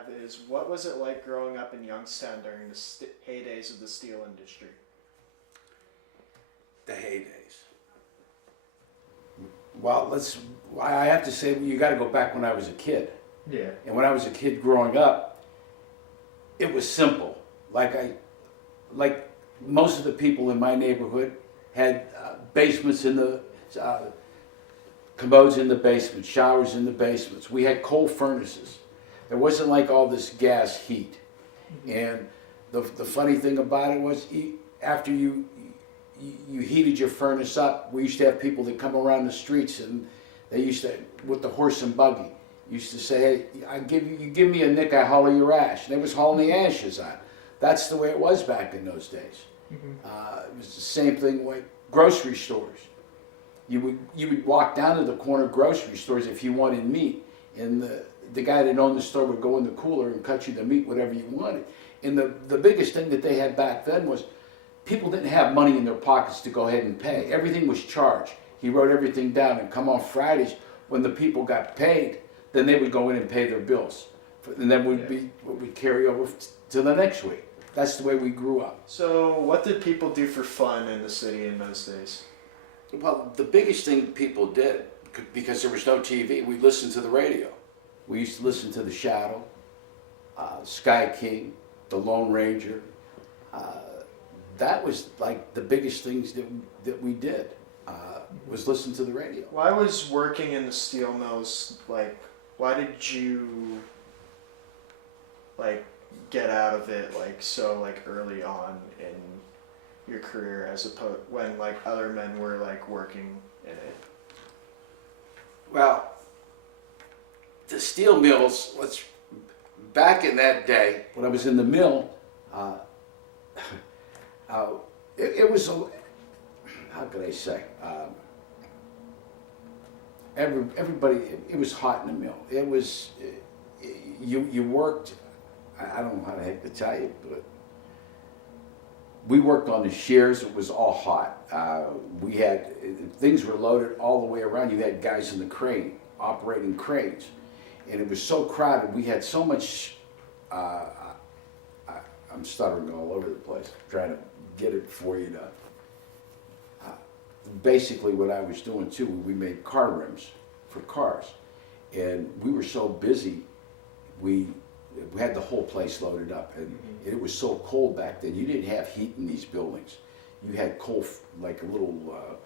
have is, what was it like growing up in Youngstown during the heydays of the steel industry? The heydays. Well, I have to say, you got to go back when I was a kid. Yeah. And when I was a kid growing up, it was simple. Like most of the people in my neighborhood had basements in the commodes in the basement, showers in the basements. We had coal furnaces. There wasn't like all this gas heat. And the funny thing about it was, after you heated your furnace up, we used to have people that come around the streets, and they used to, with the horse and buggy, used to say, hey, you give me a nick, I haul your ash. And they was hauling the ashes on. That's the way it was back in those days. It was the same thing with grocery stores. You would walk down to the corner grocery stores if you wanted meat, and the guy that owned the store would go in the cooler and cut you the meat, whatever you wanted. And the biggest thing that they had back then was people didn't have money in their pockets to go ahead and pay. Everything was charged. He wrote everything down, and come on Fridays when the people got paid, then they would go in and pay their bills. And then we'd carry over to the next week. That's the way we grew up. So what did people do for fun in the city in those days? Well, the biggest thing people did, because there was no TV, we listened to the radio. We used to listen to The Shadow, Sky King, The Lone Ranger. That was like the biggest things that we did, was listen to the radio. Why was working in the steel mills, like, why did you, like, get out of it, like, so, like, early on in your career, as opposed, when, like, other men were, like, working in it? Well, the steel mills, back in that day, when I was in the mill, it was, how could I say, everybody, it was hot in the mill. It was, you worked, I don't know how the heck to tell you, but we worked on the shears. It was all hot. We had, things were loaded all the way around. You had guys in the crane, operating cranes. And it was so crowded. We had so much, I'm stuttering all over the place, trying to get it for you to, basically what I was doing too, we made car rims for cars. And we were so busy, we had the whole place loaded up, and it was so cold back then. You didn't have heat in these buildings. You had coal, like a little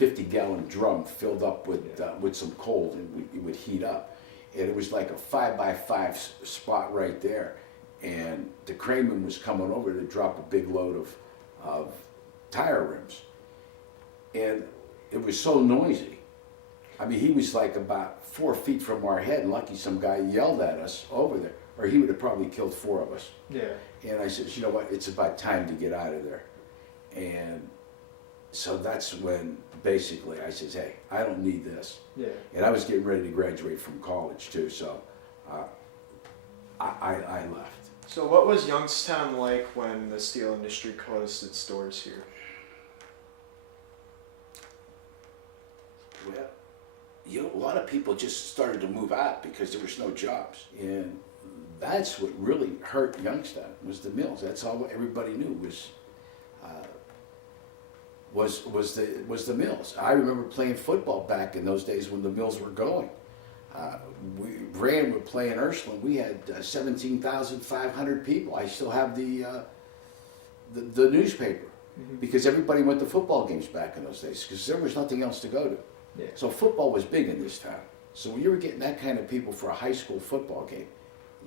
50-gallon drum filled up with some coal, and it would heat up. And it was like a 5x5 spot right there. And the craneman was coming over to drop a big load of tire rims. And it was so noisy. I mean, he was like about 4 feet from our head, and lucky some guy yelled at us over there, or he would have probably killed 4 of us. Yeah. And I said, you know what, it's about time to get out of there. And so that's when basically I said, hey, I don't need this. Yeah. And I was getting ready to graduate from college too, so I left. So what was Youngstown like when the steel industry closed its doors here? Well, a lot of people just started to move out because there was no jobs. And that's what really hurt Youngstown, was the mills. That's all everybody knew was the mills. I remember playing football back in those days when the mills were going. We ran with playing Ursuline. We had 17,500 people. I still have the newspaper, because everybody went to football games back in those days because there was nothing else to go to. Yeah. So football was big in this town. So when you were getting that kind of people for a high school football game,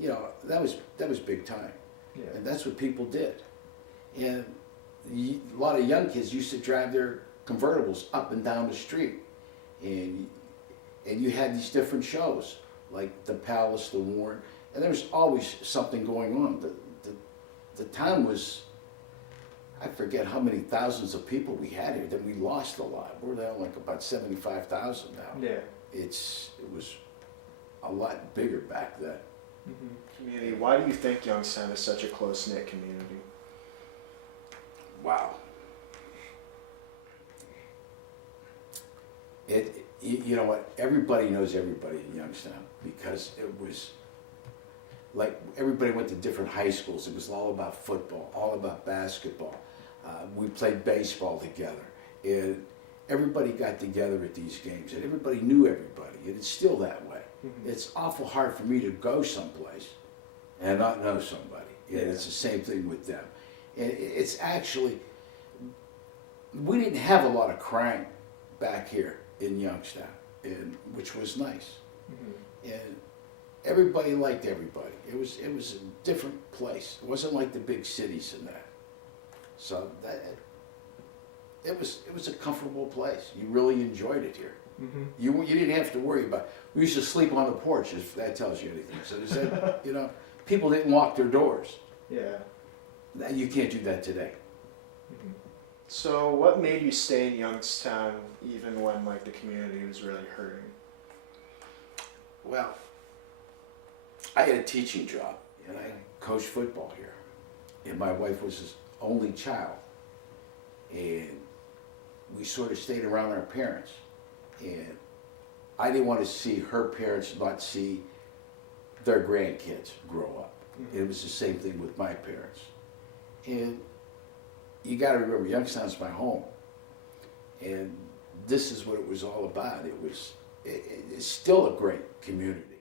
you know, that was big time. Yeah. And that's what people did. And a lot of young kids used to drive their convertibles up and down the street. And you had these different shows, like the Palace, the Warren, and there was always something going on. The town was, I forget how many thousands of people we had here. Then we lost a lot. We're down like about 75,000 now. Yeah. It was a lot bigger back then. Community. Why do you think Youngstown is such a close-knit community? Wow. You know what? Everybody knows everybody in Youngstown, because like everybody went to different high schools. It was all about football, all about basketball. We played baseball together, and everybody got together at these games, and everybody knew everybody, and it's still that way. Mhm. It's awful hard for me to go someplace and not know somebody. And Yeah. it's the same thing with them. And it's actually, we didn't have a lot of crime back here in Youngstown, which was nice. Mhm. And everybody liked everybody. It was a different place. It wasn't like the big cities and that. So it was a comfortable place. You really enjoyed it here. Mhm. You didn't have to worry about. We used to sleep on the porch, if that tells you anything. So they said, people didn't lock their doors. Yeah. Now, you can't do that today. Mhm. So, what made you stay in Youngstown even when like the community was really hurting? Well, I had a teaching job, and I coached football here. And my wife was his only child. And we sort of stayed around our parents. And I didn't want to see her parents not see their grandkids grow up. Mhm. It was the same thing with my parents. And you got to remember, Youngstown's my home. And this is what it was all about. It's still a great community.